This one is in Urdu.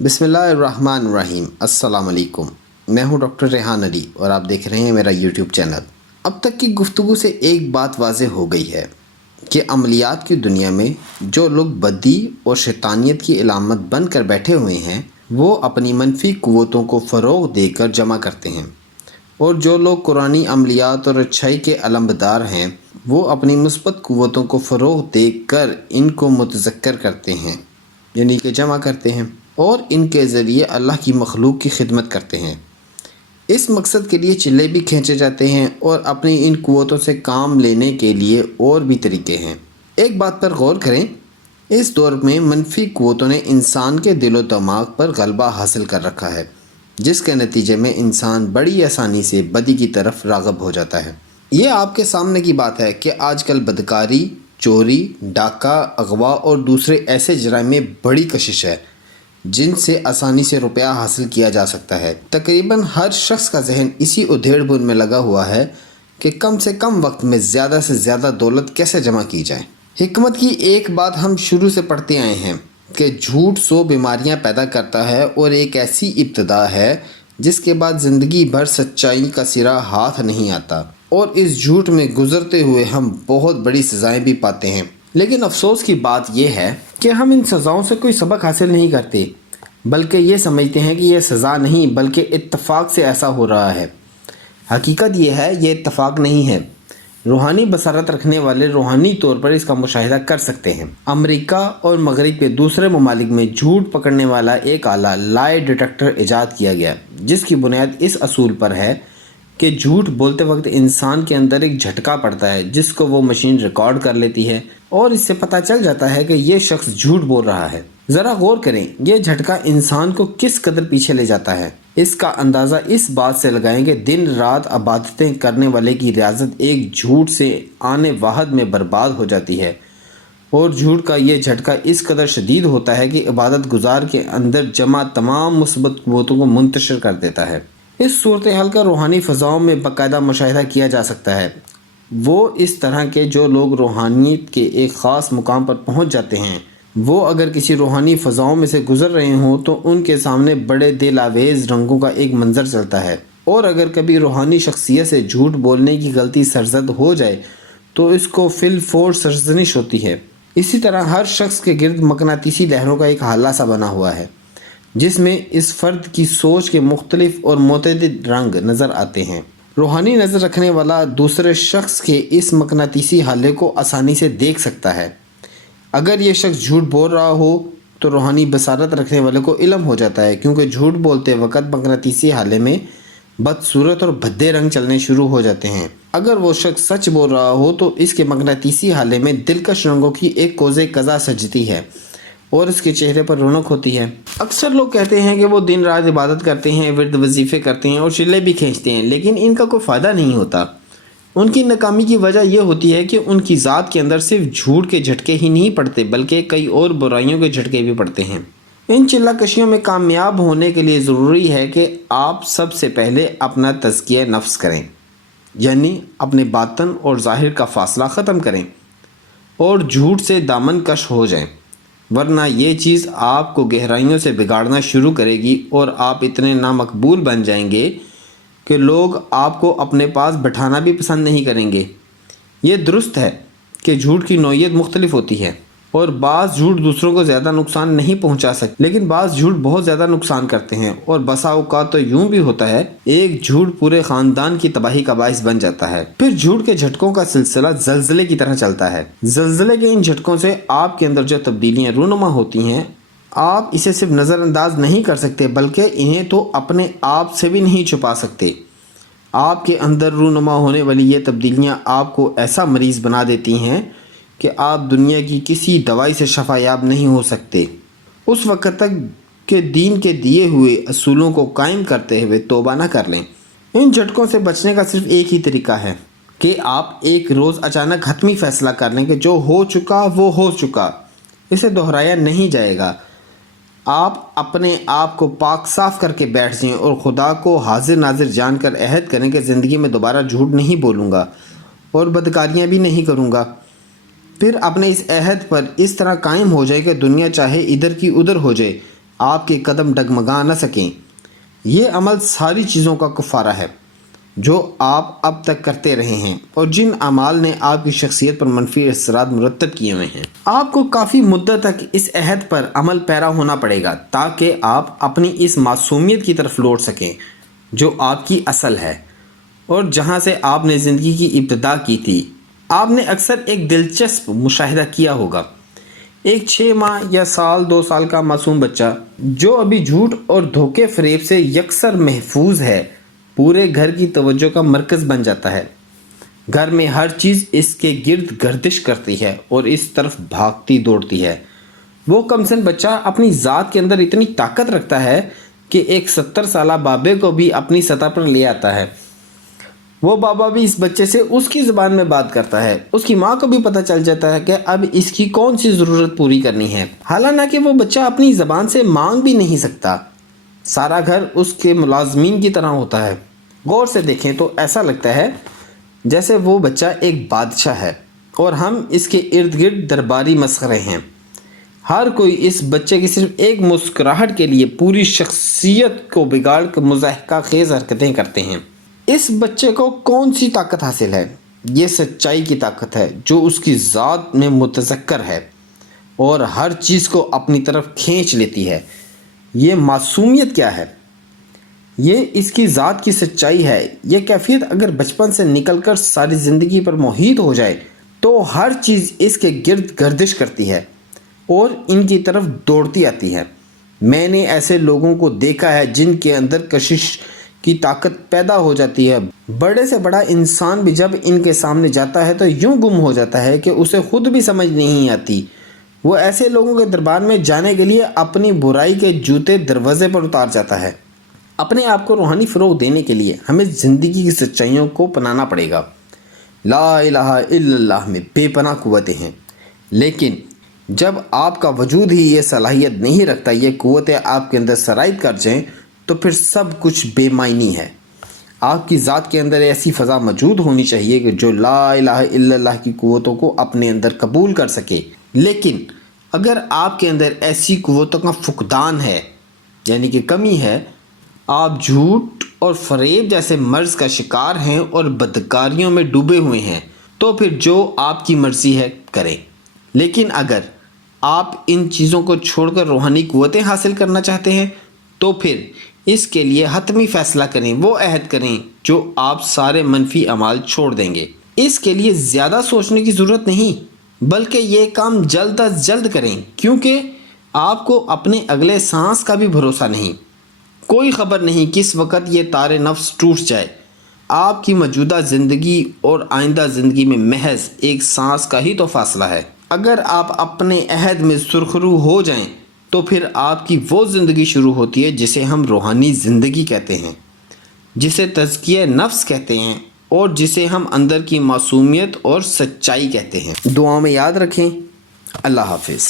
بسم اللہ الرحمن الرحیم۔ السلام علیکم، میں ہوں ڈاکٹر ریحان علی اور آپ دیکھ رہے ہیں میرا یوٹیوب چینل۔ اب تک کی گفتگو سے ایک بات واضح ہو گئی ہے کہ عملیات کی دنیا میں جو لوگ بدی اور شیطانیت کی علامت بن کر بیٹھے ہوئے ہیں وہ اپنی منفی قوتوں کو فروغ دے کر جمع کرتے ہیں، اور جو لوگ قرآنی عملیات اور اچھائی کے علمبردار ہیں وہ اپنی مثبت قوتوں کو فروغ دے کر ان کو متذکر کرتے ہیں، یعنی کہ جمع کرتے ہیں، اور ان کے ذریعے اللہ کی مخلوق کی خدمت کرتے ہیں۔ اس مقصد کے لیے چلے بھی کھینچے جاتے ہیں اور اپنی ان قوتوں سے کام لینے کے لیے اور بھی طریقے ہیں۔ ایک بات پر غور کریں، اس دور میں منفی قوتوں نے انسان کے دل و دماغ پر غلبہ حاصل کر رکھا ہے، جس کے نتیجے میں انسان بڑی آسانی سے بدی کی طرف راغب ہو جاتا ہے۔ یہ آپ کے سامنے کی بات ہے کہ آج کل بدکاری، چوری، ڈاکہ، اغوا اور دوسرے ایسے جرائم میں بڑی کشش ہے جن سے آسانی سے روپیہ حاصل کیا جا سکتا ہے۔ تقریباً ہر شخص کا ذہن اسی ادھیڑ بن میں لگا ہوا ہے کہ کم سے کم وقت میں زیادہ سے زیادہ دولت کیسے جمع کی جائے۔ حکمت کی ایک بات ہم شروع سے پڑھتے آئے ہیں کہ جھوٹ 100 بیماریاں پیدا کرتا ہے اور ایک ایسی ابتدا ہے جس کے بعد زندگی بھر سچائی کا سرا ہاتھ نہیں آتا، اور اس جھوٹ میں گزرتے ہوئے ہم بہت بڑی سزائیں بھی پاتے ہیں۔ لیکن افسوس کی بات یہ ہے کہ ہم ان سزاؤں سے کوئی سبق حاصل نہیں کرتے، بلکہ یہ سمجھتے ہیں کہ یہ سزا نہیں بلکہ اتفاق سے ایسا ہو رہا ہے۔ حقیقت یہ ہے یہ اتفاق نہیں ہے۔ روحانی بصارت رکھنے والے روحانی طور پر اس کا مشاہدہ کر سکتے ہیں۔ امریکہ اور مغرب کے دوسرے ممالک میں جھوٹ پکڑنے والا ایک آلہ لائے ڈیٹیکٹر ایجاد کیا گیا، جس کی بنیاد اس اصول پر ہے کہ جھوٹ بولتے وقت انسان کے اندر ایک جھٹکا پڑتا ہے جس کو وہ مشین ریکارڈ کر لیتی ہے، اور اس سے پتہ چل جاتا ہے کہ یہ شخص جھوٹ بول رہا ہے۔ ذرا غور کریں، یہ جھٹکا انسان کو کس قدر پیچھے لے جاتا ہے۔ اس کا اندازہ اس بات سے لگائیں کہ دن رات عبادتیں کرنے والے کی ریاضت ایک جھوٹ سے آنے واحد میں برباد ہو جاتی ہے، اور جھوٹ کا یہ جھٹکا اس قدر شدید ہوتا ہے کہ عبادت گزار کے اندر جمع تمام مثبت قوتوں کو منتشر کر دیتا ہے۔ اس صورتحال کا روحانی فضاؤں میں باقاعدہ مشاہدہ کیا جا سکتا ہے۔ وہ اس طرح کے جو لوگ روحانیت کے ایک خاص مقام پر پہنچ جاتے ہیں، وہ اگر کسی روحانی فضاؤں میں سے گزر رہے ہوں تو ان کے سامنے بڑے دل آویز رنگوں کا ایک منظر چلتا ہے، اور اگر کبھی روحانی شخصیت سے جھوٹ بولنے کی غلطی سرزد ہو جائے تو اس کو فی الفور سرزنش ہوتی ہے۔ اسی طرح ہر شخص کے گرد مقناطیسی لہروں کا ایک حالہ سا بنا ہوا ہے جس میں اس فرد کی سوچ کے مختلف اور متعدد رنگ نظر آتے ہیں۔ روحانی نظر رکھنے والا دوسرے شخص کے اس مقناطیسی حالے کو آسانی سے دیکھ سکتا ہے۔ اگر یہ شخص جھوٹ بول رہا ہو تو روحانی بصارت رکھنے والے کو علم ہو جاتا ہے، کیونکہ جھوٹ بولتے وقت مقناطیسی حالے میں بدصورت اور بھدے رنگ چلنے شروع ہو جاتے ہیں۔ اگر وہ شخص سچ بول رہا ہو تو اس کے مقناطیسی حالے میں دلکش رنگوں کی ایک کوز قزح سجتی ہے اور اس کے چہرے پر رونق ہوتی ہے۔ اکثر لوگ کہتے ہیں کہ وہ دن رات عبادت کرتے ہیں، ورد وظیفے کرتے ہیں اور چلے بھی کھینچتے ہیں، لیکن ان کا کوئی فائدہ نہیں ہوتا۔ ان کی ناکامی کی وجہ یہ ہوتی ہے کہ ان کی ذات کے اندر صرف جھوٹ کے جھٹکے ہی نہیں پڑتے بلکہ کئی اور برائیوں کے جھٹکے بھی پڑتے ہیں۔ ان چلہ کشیوں میں کامیاب ہونے کے لیے ضروری ہے کہ آپ سب سے پہلے اپنا تزکیہ نفس کریں، یعنی اپنے باطن اور ظاہر کا فاصلہ ختم کریں اور جھوٹ سے دامن کش ہو جائیں، ورنہ یہ چیز آپ کو گہرائیوں سے بگاڑنا شروع کرے گی اور آپ اتنے نامقبول بن جائیں گے کہ لوگ آپ کو اپنے پاس بٹھانا بھی پسند نہیں کریں گے۔ یہ درست ہے کہ جھوٹ کی نوعیت مختلف ہوتی ہے اور بعض جھوٹ دوسروں کو زیادہ نقصان نہیں پہنچا سکتے، لیکن بعض جھوٹ بہت زیادہ نقصان کرتے ہیں، اور بسا اوقات تو یوں بھی ہوتا ہے ایک جھوٹ پورے خاندان کی تباہی کا باعث بن جاتا ہے۔ پھر جھوٹ کے جھٹکوں کا سلسلہ زلزلے کی طرح چلتا ہے۔ زلزلے کے ان جھٹکوں سے آپ کے اندر جو تبدیلیاں رونما ہوتی ہیں، آپ اسے صرف نظر انداز نہیں کر سکتے بلکہ انہیں تو اپنے آپ سے بھی نہیں چھپا سکتے۔ آپ کے اندر رونما ہونے والی یہ تبدیلیاں آپ کو ایسا مریض بنا دیتی ہیں کہ آپ دنیا کی کسی دوائی سے شفا یاب نہیں ہو سکتے، اس وقت تک کہ دین کے دیے ہوئے اصولوں کو قائم کرتے ہوئے توبہ نہ کر لیں۔ ان جھٹکوں سے بچنے کا صرف ایک ہی طریقہ ہے کہ آپ ایک روز اچانک حتمی فیصلہ کر لیں کہ جو ہو چکا وہ ہو چکا، اسے دہرایا نہیں جائے گا۔ آپ اپنے آپ کو پاک صاف کر کے بیٹھ جائیں اور خدا کو حاضر ناظر جان کر عہد کریں کہ زندگی میں دوبارہ جھوٹ نہیں بولوں گا اور بدکاریاں بھی نہیں کروں گا۔ پھر اپنے اس عہد پر اس طرح قائم ہو جائے کہ دنیا چاہے ادھر کی ادھر ہو جائے، آپ کے قدم ڈگمگا نہ سکیں۔ یہ عمل ساری چیزوں کا کفارہ ہے جو آپ اب تک کرتے رہے ہیں اور جن اعمال نے آپ کی شخصیت پر منفی اثرات مرتب کیے ہوئے ہیں۔ آپ کو کافی مدت تک اس عہد پر عمل پیرا ہونا پڑے گا تاکہ آپ اپنی اس معصومیت کی طرف لوٹ سکیں جو آپ کی اصل ہے اور جہاں سے آپ نے زندگی کی ابتدا کی تھی۔ آپ نے اکثر ایک دلچسپ مشاہدہ کیا ہوگا، ایک 6 ماہ یا سال 2 سال کا معصوم بچہ جو ابھی جھوٹ اور دھوکے فریب سے یکسر محفوظ ہے، پورے گھر کی توجہ کا مرکز بن جاتا ہے۔ گھر میں ہر چیز اس کے گرد گردش کرتی ہے اور اس طرف بھاگتی دوڑتی ہے۔ وہ کمسن بچہ اپنی ذات کے اندر اتنی طاقت رکھتا ہے کہ ایک 70 سالہ بابے کو بھی اپنی سطح پر لے آتا ہے۔ وہ بابا بھی اس بچے سے اس کی زبان میں بات کرتا ہے۔ اس کی ماں کو بھی پتہ چل جاتا ہے کہ اب اس کی کون سی ضرورت پوری کرنی ہے، حالانکہ وہ بچہ اپنی زبان سے مانگ بھی نہیں سکتا۔ سارا گھر اس کے ملازمین کی طرح ہوتا ہے۔ غور سے دیکھیں تو ایسا لگتا ہے جیسے وہ بچہ ایک بادشاہ ہے اور ہم اس کے ارد گرد درباری مسخرے ہیں۔ ہر کوئی اس بچے کی صرف ایک مسکراہٹ کے لیے پوری شخصیت کو بگاڑ کر مضحکہ خیز حرکتیں کرتے ہیں۔ اس بچے کو کون سی طاقت حاصل ہے؟ یہ سچائی کی طاقت ہے جو اس کی ذات میں متذکر ہے اور ہر چیز کو اپنی طرف کھینچ لیتی ہے۔ یہ معصومیت کیا ہے؟ یہ اس کی ذات کی سچائی ہے۔ یہ کیفیت اگر بچپن سے نکل کر ساری زندگی پر محیط ہو جائے تو ہر چیز اس کے گرد گردش کرتی ہے اور ان کی طرف دوڑتی آتی ہے۔ میں نے ایسے لوگوں کو دیکھا ہے جن کے اندر کشش کی طاقت پیدا ہو جاتی ہے۔ بڑے سے بڑا انسان بھی جب ان کے سامنے جاتا ہے تو یوں گم ہو جاتا ہے کہ اسے خود بھی سمجھ نہیں آتی۔ وہ ایسے لوگوں کے دربار میں جانے کے لیے اپنی برائی کے جوتے دروازے پر اتار جاتا ہے۔ اپنے آپ کو روحانی فروغ دینے کے لیے ہمیں زندگی کی سچائیوں کو پنانا پڑے گا۔ لا الہ الا اللہ میں بے پناہ قوتیں ہیں، لیکن جب آپ کا وجود ہی یہ صلاحیت نہیں رکھتا یہ قوتیں آپ کے اندر سرایت کر جائیں تو پھر سب کچھ بے معنی ہے۔ آپ کی ذات کے اندر ایسی فضا موجود ہونی چاہیے کہ جو لا الہ الا اللہ کی قوتوں کو اپنے اندر قبول کر سکے۔ لیکن اگر آپ کے اندر ایسی قوتوں کا فقدان ہے، یعنی کہ کمی ہے، آپ جھوٹ اور فریب جیسے مرض کا شکار ہیں اور بدکاریوں میں ڈوبے ہوئے ہیں، تو پھر جو آپ کی مرضی ہے کریں۔ لیکن اگر آپ ان چیزوں کو چھوڑ کر روحانی قوتیں حاصل کرنا چاہتے ہیں تو پھر اس کے لیے حتمی فیصلہ کریں، وہ عہد کریں جو آپ سارے منفی اعمال چھوڑ دیں گے۔ اس کے لیے زیادہ سوچنے کی ضرورت نہیں، بلکہ یہ کام جلد از جلد کریں، کیونکہ آپ کو اپنے اگلے سانس کا بھی بھروسہ نہیں۔ کوئی خبر نہیں کس وقت یہ تار نفس ٹوٹ جائے۔ آپ کی موجودہ زندگی اور آئندہ زندگی میں محض ایک سانس کا ہی تو فاصلہ ہے۔ اگر آپ اپنے عہد میں سرخرو ہو جائیں تو پھر آپ کی وہ زندگی شروع ہوتی ہے جسے ہم روحانی زندگی کہتے ہیں، جسے تزکیہ نفس کہتے ہیں اور جسے ہم اندر کی معصومیت اور سچائی کہتے ہیں۔ دعاؤں میں یاد رکھیں۔ اللہ حافظ۔